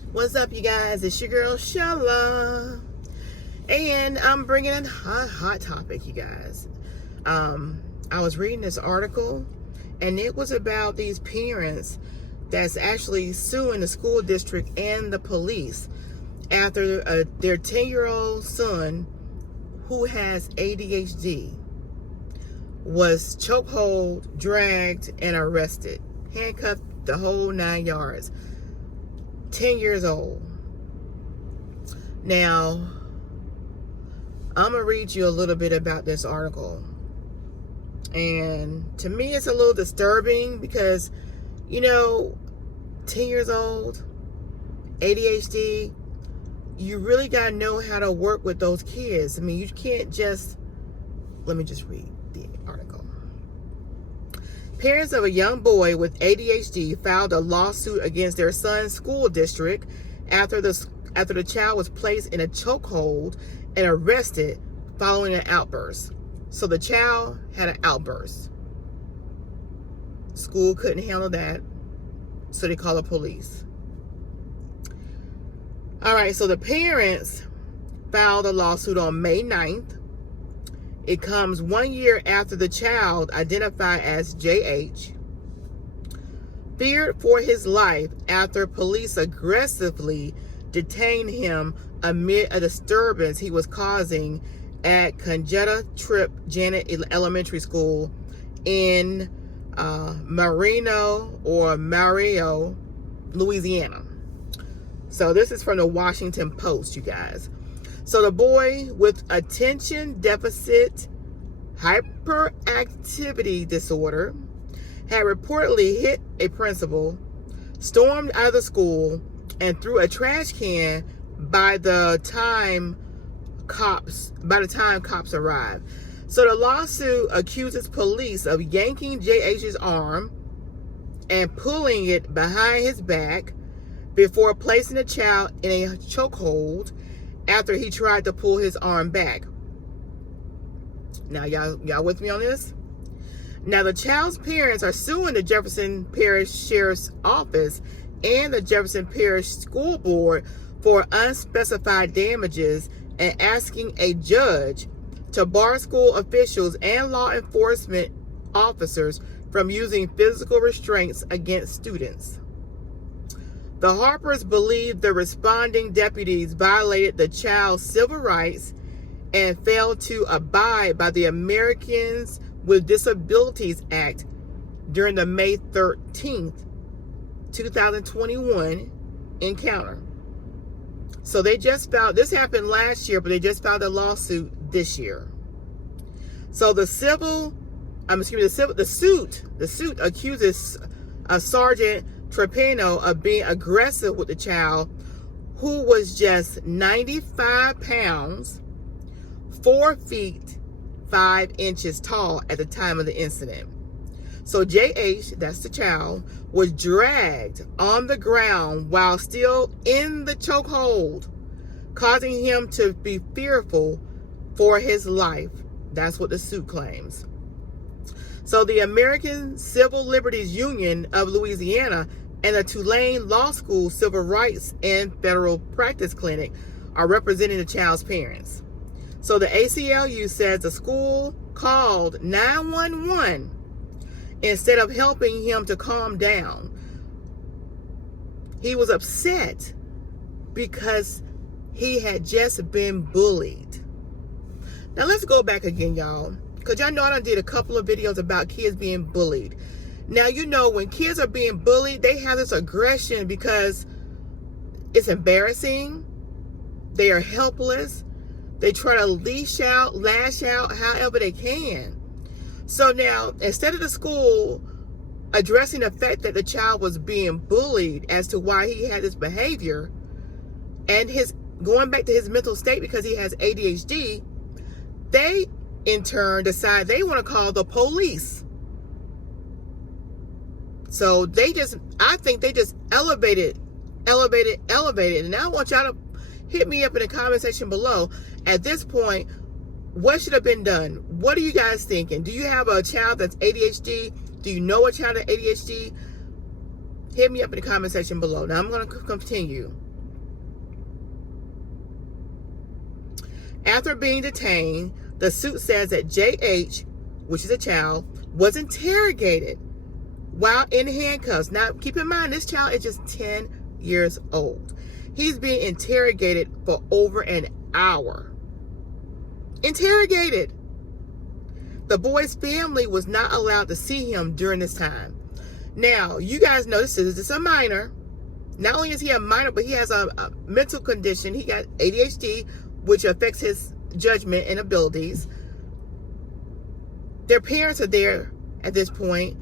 What's up, you guys? It's your girl Sheila, and I'm bringing a hot topic, you guys. I was reading this article, and it was about these parents that's actually suing the school district and the police after their 10-year-old son, who has ADHD, was chokehold, dragged, and arrested, handcuffed, the whole 9 yards. 10 years old. Now, I'm going to read you a little bit about this article. And to me, it's a little disturbing because, 10 years old, ADHD, you really got to know how to work with those kids. I mean, you can't just, let me just read the article. Parents of a young boy with ADHD filed a lawsuit against their son's school district after the child was placed in a chokehold and arrested following an outburst. So the child had an outburst. School couldn't handle that, so they called the police. All right, so the parents filed a lawsuit on May 9th. It comes 1 year after the child, identified as JH, feared for his life after police aggressively detained him amid a disturbance he was causing at Conjeta Tripp Janet Elementary School in Mario, Louisiana. So this is from the Washington Post, you guys. So the boy with attention deficit hyperactivity disorder had reportedly hit a principal, stormed out of the school, and threw a trash can by the time cops arrived. So the lawsuit accuses police of yanking JH's arm and pulling it behind his back before placing the child in a chokehold after he tried to pull his arm back. Now, y'all with me on this? Now, the child's parents are suing the Jefferson Parish Sheriff's Office and the Jefferson Parish School Board for unspecified damages and asking a judge to bar school officials and law enforcement officers from using physical restraints against students. The Harpers believe the responding deputies violated the child's civil rights and failed to abide by the Americans with Disabilities Act during the May 13th, 2021 encounter. So they just filed, this happened last year, but they just filed a lawsuit this year. So the suit accuses Sergeant Trapano of being aggressive with the child, who was just 95 pounds, 4 feet 5 inches tall at the time of the incident. So JH, that's the child, was dragged on the ground while still in the chokehold, causing him to be fearful for his life. That's what the suit claims. So the American Civil Liberties Union of Louisiana and the Tulane Law School Civil Rights and Federal Practice Clinic are representing the child's parents. So the ACLU says the school called 911 instead of helping him to calm down. He was upset because he had just been bullied. Now let's go back again, y'all, because y'all know I done did a couple of videos about kids being bullied. Now, when kids are being bullied, they have this aggression because it's embarrassing. They are helpless. They try to lash out however they can. So now, instead of the school addressing the fact that the child was being bullied as to why he had this behavior and going back to his mental state because he has ADHD, they in turn decide they want to call the police. So I think they just elevated. And I want y'all to hit me up in the comment section below. At this point, what should have been done? What are you guys thinking? Do you have a child that's ADHD? Do you know a child that's ADHD? Hit me up in the comment section below. Now I'm going to continue. After being detained, the suit says that JH, which is a child, was interrogated while in handcuffs. Now, keep in mind, this child is just 10 years old. He's being interrogated for over an hour. Interrogated. The boy's family was not allowed to see him during this time. Now, you guys know this is a minor. Not only is he a minor, but he has a mental condition. He got ADHD, which affects his judgment and abilities. Their parents are there at this point,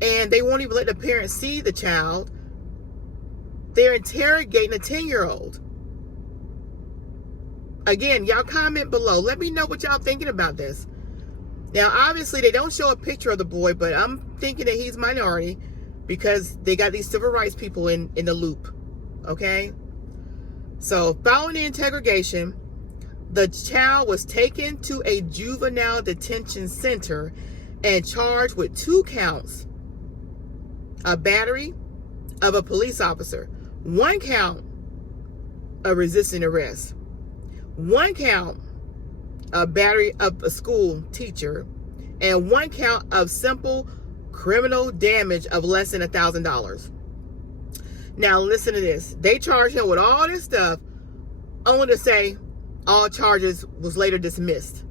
and they won't even let the parents see the child. They're interrogating a 10-year-old. Again, y'all comment below. Let me know what y'all thinking about this. Now, obviously, they don't show a picture of the boy, but I'm thinking that he's minority because they got these civil rights people in the loop. Okay? So, following the interrogation, the child was taken to a juvenile detention center and charged with 2 counts of battery of a police officer, 1 count of resisting arrest, 1 count of battery of a school teacher, and 1 count of simple criminal damage of less than $1,000. Now listen to this. They charged him with all this stuff, only to say all charges was later dismissed.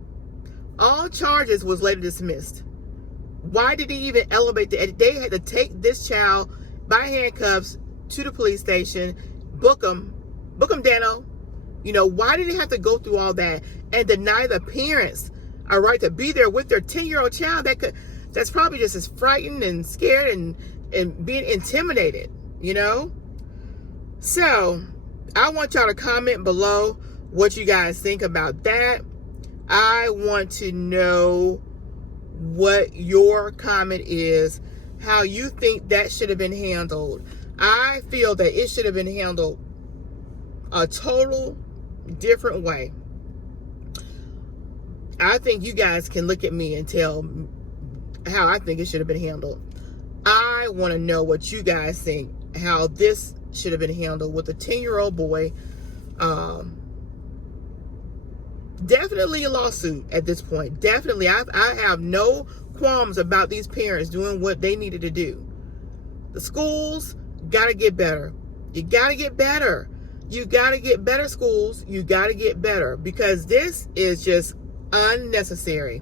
All charges was later dismissed. Why did he even elevate they had to take this child by handcuffs to the police station, book him Dano. You know, why did he have to go through all that and deny the parents a right to be there with their 10-year-old child that's probably just as frightened and scared and being intimidated, you know? So, I want y'all to comment below what you guys think about that. I want to know what your comment is, how you think that should have been handled. I feel that it should have been handled a total different way. I think you guys can look at me and tell how I think it should have been handled. I want to know what you guys think, how this should have been handled with a 10-year-old boy. Definitely a lawsuit at this point. Definitely. I have no qualms about these parents doing what they needed to do. The schools got to get better. You got to get better. You got to get better, schools. You got to get better, because this is just unnecessary.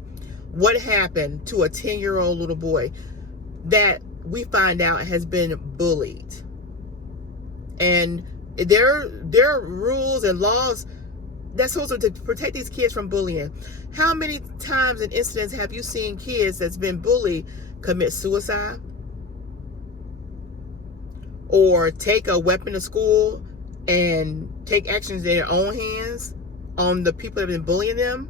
What happened to a 10-year-old little boy that we find out has been bullied? And there are rules and laws that's supposed to protect these kids from bullying. How many times and incidents have you seen kids that's been bullied commit suicide? Or take a weapon to school and take actions in their own hands on the people that have been bullying them?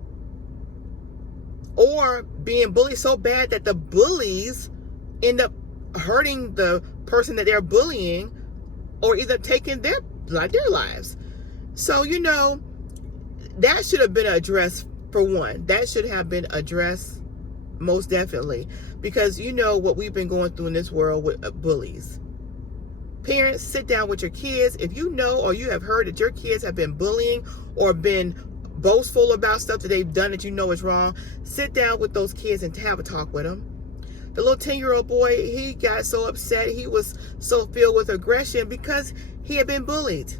Or being bullied so bad that the bullies end up hurting the person that they're bullying, or either taking their lives. So, you know, that should have been addressed, for one. That should have been addressed, most definitely. Because you know what we've been going through in this world with bullies. Parents, sit down with your kids. If you know or you have heard that your kids have been bullying or been boastful about stuff that they've done that you know is wrong, sit down with those kids and have a talk with them. The little 10-year-old boy, he got so upset. He was so filled with aggression because he had been bullied.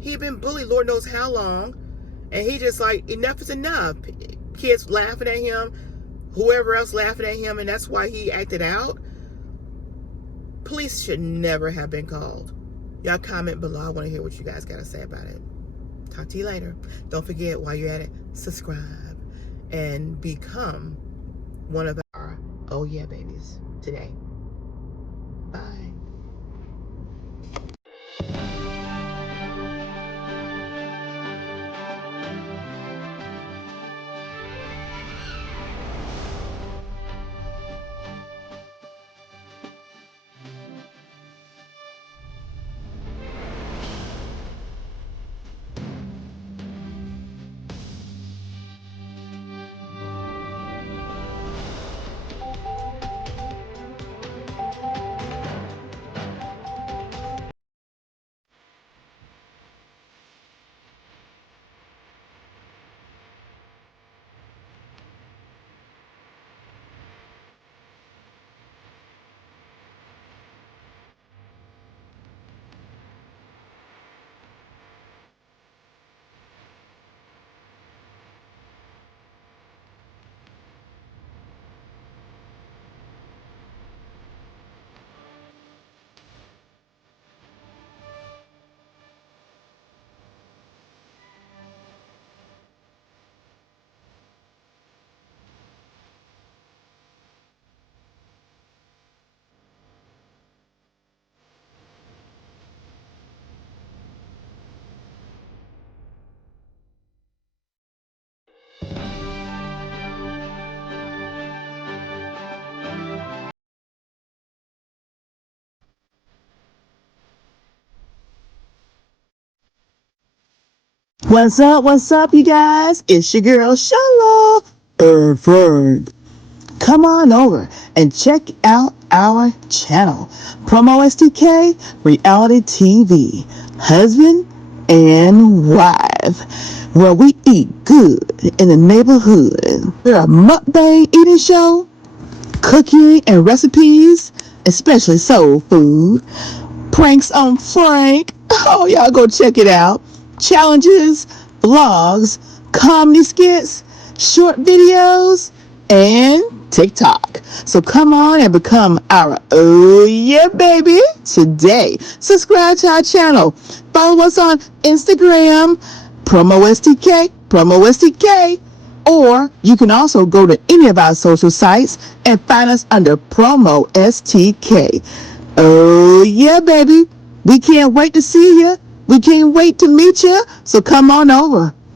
He had been bullied Lord knows how long. And he just like, enough is enough. Kids laughing at him, whoever else laughing at him, and that's why he acted out. Police should never have been called. Y'all comment below. I want to hear what you guys got to say about it. Talk to you later. Don't forget, while you're at it, subscribe and become one of our Oh Yeah babies today. Bye. What's up, you guys? It's your girl, Sheila and Frank. Come on over and check out our channel, PromoSTK Reality TV, Husband and Wife, where we eat good in the neighborhood. We're a mukbang eating show, cooking and recipes, especially soul food, pranks on Frank. Oh, y'all go check it out. Challenges, vlogs, comedy skits, short videos, and TikTok. So come on and become our oh yeah baby today. Subscribe to our channel. Follow us on Instagram, PromoSTK, or you can also go to any of our social sites and find us under PromoSTK. Oh, yeah, baby. We can't wait to see you. We can't wait to meet you. So come on over.